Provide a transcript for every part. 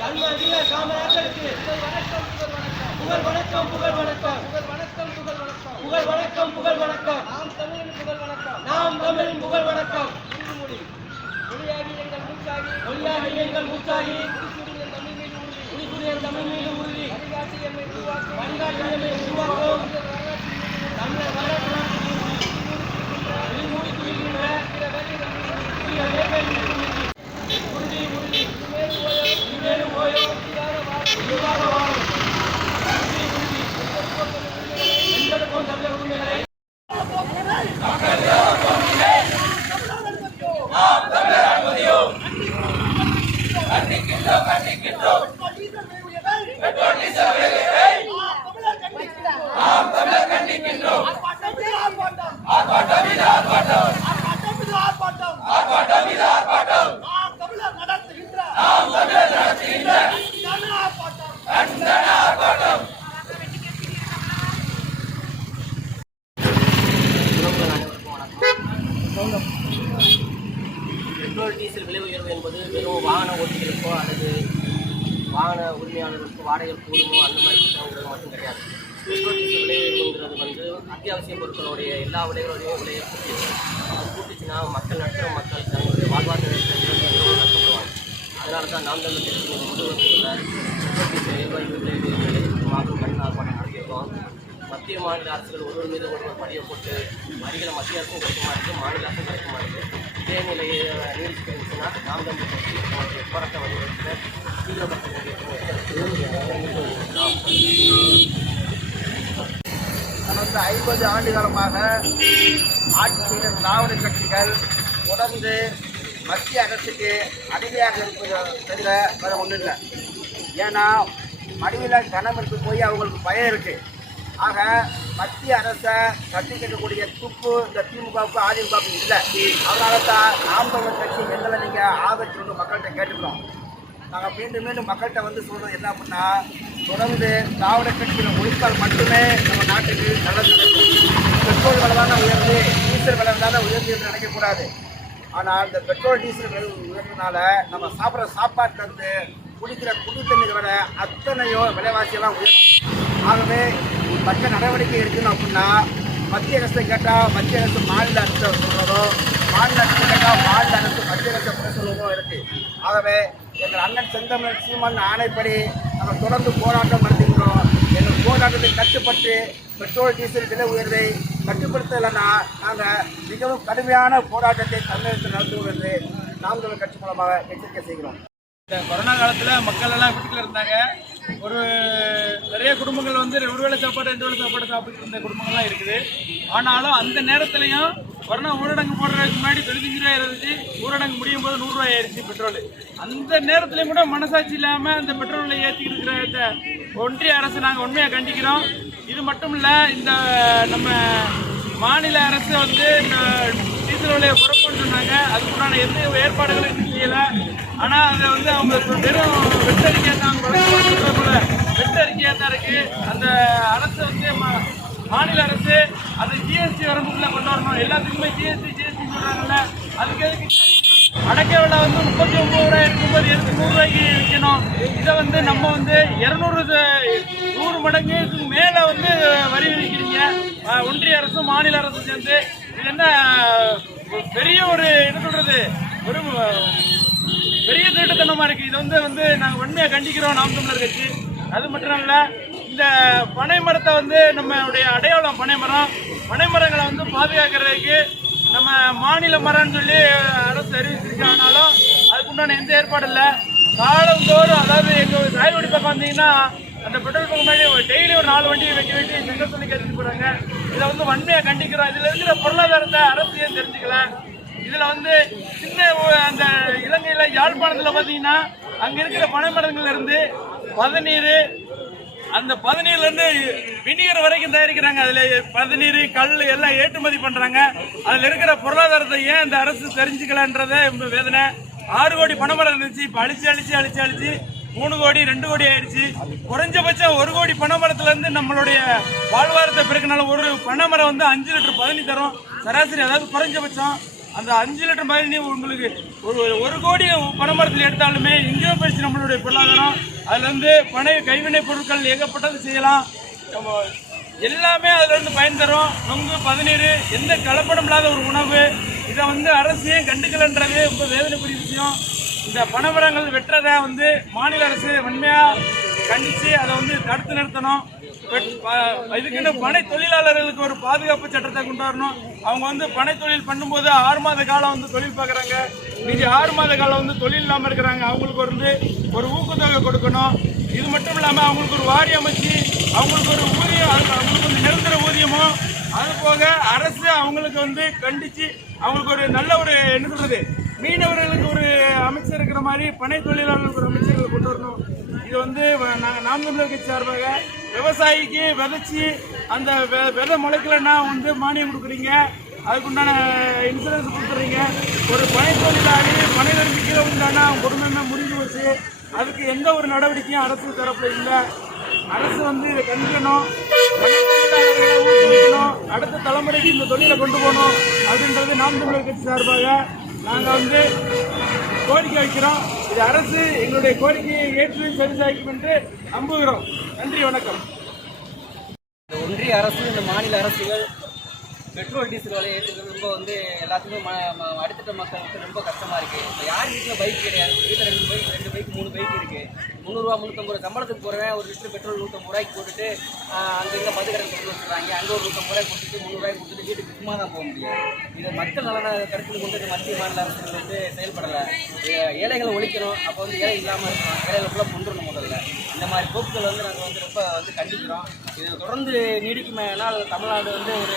கண்மணியர் காமராஜருக்கு புகழ் வணக்கம் புகழ் வணக்கம். புகழ் வணக்கம் புகழ் வணக்கம். நாம் தமிழின் புகழ் வணக்கம். ஒளியாகி எங்கள் மூச்சாகி. உயிர்ப்புரியன் தமிழ் மீது உறுதி வழிகாட்டி எம்மை உருவாக்கும். தமிழர் வரலாற்று வேர்கள் உறுதி உறுதி இனிமேலும் ஓயும் இவ்வாறு வாழும் உறுதி உறுதி எங்களுக்கும் தமிழர் உரிமைகளை பெட்ரோல் டீசல் விலை உயர்வு என்பது வெறும் வாகன ஓட்டிகளுக்கோ அல்லது வாகன உரிமையாளர்களுக்கு வாடகை கூடுமோ அந்த மாதிரி விஷயங்களுக்கு மட்டும் கிடையாது. பெட்ரோல் டீசல் விலை உயர்வுங்கிறது வந்து அத்தியாவசிய பொருட்களுடைய எல்லா விலைகளுடைய விலையை கூட்டிடுது அது கூட்டிச்சுன்னா மக்கள் நடுத்தர மக்கள் தங்களுடைய வாழ்வாதாரத்தை இழந்து நஷ்டப்படுவாங்க அதனால தான் நாம் தமிழ் கட்சி முழுவதும் பெட்ரோல் டீசல் எரிவாயு விலை மாற்றம் மாதம் கண் ஆர்ப்பாட்டம் நடத்தியிருக்கோம். மத்திய மாநில அரசுகள் ஒருவர் மீது ஒருவர் படியை போட்டு வரிகளை மத்திய அரசும் கிடைக்குமா இருக்குது மாநில அரசும் கிடைக்குமா இருக்குது இதே நிலையை நீடிச்சு இருந்துச்சுன்னா நாம் தம்பி கட்சி போராட்ட வடிவத்தில் கடந்த ஐம்பது ஆண்டு காலமாக ஆட்சி செய்த திராவிட கட்சிகள் தொடர்ந்து மத்திய அரசுக்கு அடிமையாக இருப்பது தவிர வேறு ஒன்றும் இல்லை. ஏன்னா மடிவில் கனம் போய் அவங்களுக்கு பயம் இருக்குது ஆக மத்திய அரசை கட்டி கேட்கக்கூடிய துப்பு இந்த திமுகவுக்கு அதிமுகவுக்கு இல்லை. அதனால தான் நாம் தமிழர் கட்சி எங்களை நீங்கள் ஆதரிச்சு மக்கள்கிட்ட கேட்டுக்கிறோம். நாங்கள் மீண்டும் மீண்டும் மக்கள்கிட்ட வந்து சொல்கிறது என்ன அப்படின்னா தொடர்ந்து திராவிட கட்சியில் ஒழித்தால் மட்டுமே நம்ம நாட்டுக்கு நல்லது நடக்கும். பெட்ரோல் விலை தானே உயர்ந்து டீசல் விலை தானே உயர்ந்து என்று நினைக்கக்கூடாது. ஆனால் இந்த பெட்ரோல் டீசல் விலை உயர்ந்ததுனால நம்ம சாப்பிட்ற சாப்பாட்டிலிருந்து குடிக்கிற குடி தண்ணீர் விலை அத்தனையோ விலைவாசியெல்லாம் உயரும். ஆகவே தக்க நடவடிக்கை எடுக்கணும் அப்படின்னா மத்திய அரசை கேட்டால் மத்திய அரசு மாநில அரசு சொல்றதோ மாநில அரசு கேட்டால் மாநில அரசு மத்திய அரசு குறை சொல்வதோ இருக்கு. ஆகவே எங்கள் அண்ணன் செந்தமிழ் சீமான் ஆணைப்படி நம்ம தொடர்ந்து போராட்டம் நடத்துகிறோம் எங்கள் போராட்டத்தை கட்டுப்பட்டு பெட்ரோல் டீசல் விலை உயர்வை கட்டுப்படுத்தலைன்னா நாங்கள் மிகவும் கடுமையான போராட்டத்தை தமிழகத்தில் நடத்துவோம் என்று நாம் தமிழர் கட்சி மூலமாக எச்சரிக்கை செய்கிறோம். இந்த கொரோனா காலத்தில் மக்கள் எல்லாம் வீட்டில் இருந்தாங்க. ஒரு நிறைய குடும்பங்கள் வந்து ஒரு வேளை சாப்பாடு ரெண்டு வேளை சாப்பாடு சாப்பிட்டு இருந்த குடும்பங்கள்லாம் இருக்குது. ஆனாலும் அந்த நேரத்துலையும் கொரோனா ஊரடங்கு போடுறதுக்கு முன்னாடி தொண்ணூத்தஞ்சு ரூபாய் இருந்துச்சு. ஊரடங்கு முடியும் போது நூறுரூவாய் ஆயிடுச்சு பெட்ரோல். அந்த நேரத்துலையும் கூட மனசாட்சி இல்லாமல் அந்த பெட்ரோலை ஏற்றிக்கிட்டு இருக்கிற இந்த ஒன்றிய அரசு நாங்கள் உண்மையாக கண்டிக்கிறோம். இது மட்டும் இல்லை இந்த நம்ம மாநில அரசு வந்து இந்த டீசல் விலையை குறைப்புன்னு சொன்னாங்க. அதுக்குண்டான எந்த ஏற்பாடுகளும் இன்னும் செய்யலை. ஆனால் அதை வந்து அவங்க வெறும் வெட்டறிக்கையாக தான் வெட்டறிக்கையாக தான் இருக்குது அந்த அரசு வந்து மா- மாநில அரசு அந்த ஜிஎஸ்டி வரம்புக்குள்ள கொண்டு வரணும். எல்லாத்துக்குமே ஜிஎஸ்டி ஜிஎஸ்டி சொல்றாங்கல்ல. அதுக்கு எதுக்கு அடக்க விலை வந்து முப்பத்தி ஒன்பது ரூபாய் இருக்கும்போது எதுக்கு நூறு ரூபாய்க்கு விற்கணும் இதை வந்து நம்ம வந்து இருநூறு நூறு மடங்குக்கு மேலே வந்து வரி விதிக்கிறீங்க. ஒன்றிய அரசும் மாநில அரசும் சேர்ந்து. இது என்ன பெரிய ஒரு என்ன சொல்றது? ஒரு பெரிய திருட்டுத்தனமா இருக்கு. இது வந்து வந்து நாங்க உண்மையா கண்டிக்கிறோம் நாம் தமிழர் கட்சி. அது மட்டும் இல்ல இந்த பனை மரத்தை வந்து நம்மளுடைய அடையாளம் பனை மரம். பனை மரங்களை வந்து பாதுகாக்கிறதுக்கு நம்ம மாநில மரம்னு சொல்லி அரசு அறிவிச்சிருக்கானாலும் அதுக்குண்டான எந்த ஏற்பாடும் இல்லை. காலந்தோறும் அதாவது எங்க ராயவடி பக்கம் வந்தீங்கன்னா அந்த பெட்ரோல் பங்க் முன்னாடி டெய்லி ஒரு நாலு வண்டியை வெட்டி வெட்டி செங்கல் சொல்லி கேட்டுட்டு போறாங்க. இதை வந்து வன்மையா கண்டிக்கிறோம். இதுல இருக்கிற பொருளாதாரத்தை அரசு ஏன் தெரிஞ்சுக்கல? இதுல வந்து சின்ன அந்த இலங்கையில யாழ்ப்பாணத்துல பாத்தீங்கன்னா அங்க இருக்கிற பனைமரங்கள்ல இருந்து பதநீர் அந்த பதநீர்ல இருந்து வினிகர் வரைக்கும் தயாரிக்கிறாங்க. அதுல பதநீர் கல் எல்லாம் ஏற்றுமதி பண்றாங்க. அதுல இருக்கிற பொருளாதாரத்தை ஏன் இந்த அரசு தெரிஞ்சுக்கலன்றத ரொம்ப வேதனை. ஆறு கோடி பனைமரம் இருந்துச்சு. இப்ப அழிச்சு அழிச்சு அழிச்சு அழிச்சு மூணு கோடி ரெண்டு கோடி ஆயிடுச்சு. குறைஞ்சபட்சம் ஒரு கோடி பனைமரத்துல இருந்து நம்மளுடைய வாழ்வாரத்தை பிறகுனால ஒரு பனைமரம் வந்து அஞ்சு லிட்டர் பதனி தரும். சராசரி அதாவது குறைஞ்சபட்சம் அந்த அஞ்சு லிட்டர் மாதிரி நீ உங்களுக்கு ஒரு ஒரு கோடி பனைமரத்தில் எடுத்தாலுமே எங்கேயோ போயிடுச்சு நம்மளுடைய பொருளாதாரம் அதுலேருந்து பனை கைவினை பொருட்கள் ஏகப்பட்டது செய்யலாம். நம்ம எல்லாமே அதுலேருந்து பயன் தரும். நொங்கு பதநீர் எந்த கலப்படம் இல்லாத ஒரு உணவு. இதை வந்து அரசே கண்டுக்கலன்றது ரொம்ப வேதனைக்குரிய விஷயம். இந்த பனைமரங்கள் வெட்டுறதை வந்து மாநில அரசு வன்மையாக கண்டிச்சு அதை வந்து தடுத்து நிறுத்தணும். இதுக்குன்னு பனை தொழிலாளர்களுக்கு ஒரு பாதுகாப்பு சட்டத்தை கொண்டு வரணும். அவங்க வந்து பனை தொழில் பண்ணும்போது ஆறு மாத காலம் வந்து தொழில் பார்க்குறாங்க. நீங்கள் ஆறு மாத காலம் வந்து தொழில் இல்லாமல் இருக்கிறாங்க. அவங்களுக்கு வந்து ஒரு ஊக்கத்தொகை கொடுக்கணும். இது மட்டும் இல்லாமல் அவங்களுக்கு ஒரு வாரி அமைச்சு அவங்களுக்கு ஒரு ஊதியம் அவங்களுக்கு வந்து நிரந்தர ஊதியமும் அது போக அரசு அவங்களுக்கு வந்து கண்டித்து அவங்களுக்கு ஒரு நல்ல ஒரு என்ன சொல்கிறது மீனவர்களுக்கு ஒரு அமைச்சர் இருக்கிற மாதிரி பனை தொழிலாளர்களுக்கு ஒரு அமைச்சர்கள் கொண்டு வரணும். இது வந்து நாங்கள் நாம் தமிழர் கட்சி சார்பாக விவசாயிக்கு விதைச்சி அந்த வெ- விதை முளைக்கலன்னா வந்து மானியம் கொடுக்குறீங்க. அதுக்குண்டான இன்சூரன்ஸ் கொடுத்துறீங்க. ஒரு பனை தொழிலாளி பனையிலிருந்து கீழே விழுந்தானா அவன் குடும்பமே முடிஞ்சு போச்சு. அதுக்கு எந்த ஒரு நடவடிக்கையும் அரசு தரப்பில் இல்லை. அரசு வந்து இதை கண்டிக்கணும். அடுத்த தலைமுறைக்கு இந்த தொழிலை கொண்டு போகணும் அப்படின்றது நாம் தமிழர் கட்சி சார்பாக நாங்கள் வந்து கோரிக்கை வைக்கிறோம். இது அரசு எங்களுடைய கோரிக்கையை ஏற்று சரிசாய்க்கும் என்று நம்புகிறோம். நன்றி வணக்கம். இந்த ஒன்றிய அரசு இந்த மாநில அரசுகள் பெட்ரோல் டீசல் விலை ஏற்றுக்கிறது ரொம்ப வந்து எல்லாத்துக்கும் ம மக்களுக்கு ரொம்ப கஷ்டமாக இருக்குது இப்போ யார் வீட்டில் பைக் கிடையாது. வீட்டில் ரெண்டு பைக் ரெண்டு பைக் மூணு பைக் இருக்குது முந்நூறுரூவா முந்நூற்றம்பது ரூபா சம்பளத்துக்கு போகிறவன் ஒரு லிட்டர் பெட்ரோல் நூற்றம்பது ரூபாய்க்கு போட்டுட்டு அங்கே இங்கே மதுக்கடை கொண்டு வச்சுருக்காங்க. அங்கே ஒரு நூற்றம்பது ரூபாய் கொடுத்துட்டு முந்நூறுரூவாய்க்கு கொடுத்துட்டு வீட்டுக்கு சும்மா தான் போக முடியும் இது மக்கள் நலனை கருத்தில் கொண்டு மத்திய மாநில அரசு வந்து செயல்படலை. ஏழைகளை ஒழிக்கணும். அப்போ வந்து ஏழை இல்லாமல் இருக்கணும். ஏழைகளை ஃபுல்லாக கொண்டுடணும் முதல்ல. இந்த மாதிரி போக்குகள் வந்து நாங்கள் வந்து ரொம்ப வந்து கண்டிக்கிறோம். இது தொடர்ந்து நீடிக்குமேனால் தமிழ்நாடு வந்து ஒரு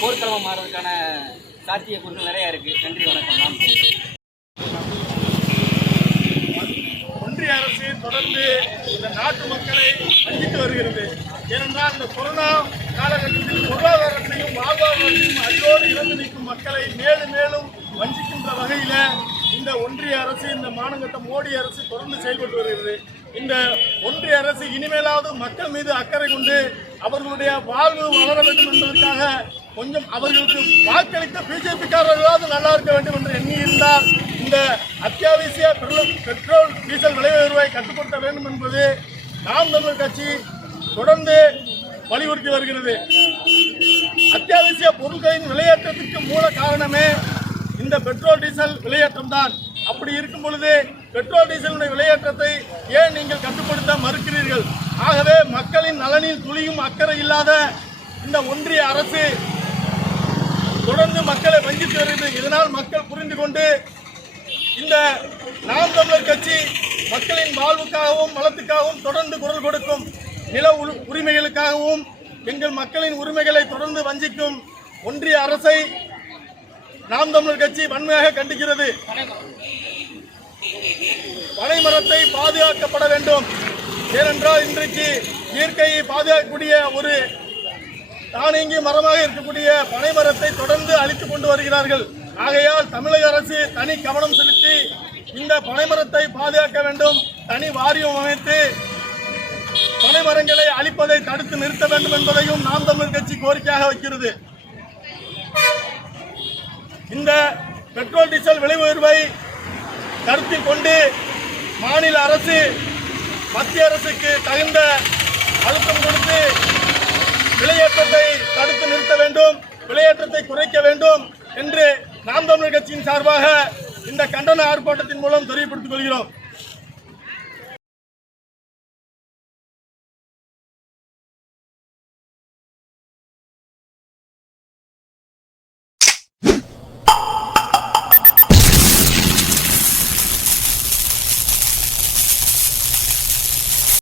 போர்க்களமாக மாறுறதுக்கான சாத்தியக்கூறுகள் நிறைய இருக்குது நன்றி வணக்கம் நாம் ஒன்றிய அரசு தொடர்ந்து இந்த நாட்டு மக்களை வஞ்சித்து வருகிறது. ஏனென்றால் இந்த கொரோனா காலகட்டத்தில் பொருளாதாரத்தையும் வாழ்வாதாரத்தையும் அடியோடு இழந்து நிற்கும் மக்களை மேலும் மேலும் வஞ்சிக்கின்ற வகையில் இந்த ஒன்றிய அரசு இந்த மாநகட்ட மோடி அரசு தொடர்ந்து செயல்பட்டு வருகிறது. இந்த ஒன்றிய அரசு இனிமேலாவது மக்கள் மீது அக்கறை கொண்டு அவர்களுடைய வாழ்வு வளர வேண்டும் என்பதற்காக கொஞ்சம் அவர்களுக்கு வாக்களித்த பிஜேபிக்காரர்களாவது நல்லா இருக்க வேண்டும் என்று எண்ணியிருந்தால் இந்த அத்தியாவசிய பெட்ரோல் பெட்ரோல் டீசல் விலை உயர்வை கட்டுப்படுத்த வேண்டும் என்பது நாம் தமிழ் கட்சி தொடர்ந்து வலியுறுத்தி வருகிறது. அத்தியாவசிய பொருட்களின் விலையேற்றத்திற்கு மூல காரணமே இந்த பெட்ரோல் டீசல் விலையேற்றம் தான் அப்படி இருக்கும் பொழுது பெட்ரோல் டீசலுடைய விலையேற்றத்தை ஏன் நீங்கள் கட்டுப்படுத்த மறுக்கிறீர்கள்? ஆகவே மக்களின் நலனில் துளியும் அக்கறை இல்லாத இந்த ஒன்றிய அரசு தொடர்ந்து மக்களை வஞ்சித்து வருகிறது. இதனால் மக்கள் புரிந்து கொண்டு இந்த நாம் தமிழர் கட்சி மக்களின் வாழ்வுக்காகவும் வளத்துக்காகவும் தொடர்ந்து குரல் கொடுக்கும் நில உரிமைகளுக்காகவும் எங்கள் மக்களின் உரிமைகளை தொடர்ந்து வஞ்சிக்கும் ஒன்றிய அரசை நாம் தமிழர் கட்சி வன்மையாக கண்டிக்கிறது. பனைமரத்தை பாதுகாக்கப்பட வேண்டும். ஏனென்றால் இன்றைக்கு இயற்கையை பாதுகாக்கக்கூடிய ஒரு தானியங்கி மரமாக இருக்கக்கூடிய பனைமரத்தை தொடர்ந்து அழித்துக் கொண்டு வருகிறார்கள். ஆகையால் தமிழக அரசு தனி கவனம் செலுத்தி இந்த பனைமரத்தை பாதுகாக்க வேண்டும். தனி வாரியம் அமைத்து பனைமரங்களை அழிப்பதை தடுத்து நிறுத்த வேண்டும் என்பதையும் நாம் தமிழ் கட்சி கோரிக்கையாக வைக்கிறது. இந்த பெட்ரோல் டீசல் விலை உயர்வை கருத்தில் கொண்டு மாநில அரசு மத்திய அரசுக்கு தகுந்த அழுத்தம் கொடுத்து விலையேற்றத்தை தடுத்து நிறுத்த வேண்டும் விலையேற்றத்தை குறைக்க வேண்டும் என்று நாம் தமிழர் கட்சியின் சார்பாக இந்த கண்டன ஆர்ப்பாட்டத்தின் மூலம் தெரியப்படுத்திக் கொள்கிறோம்.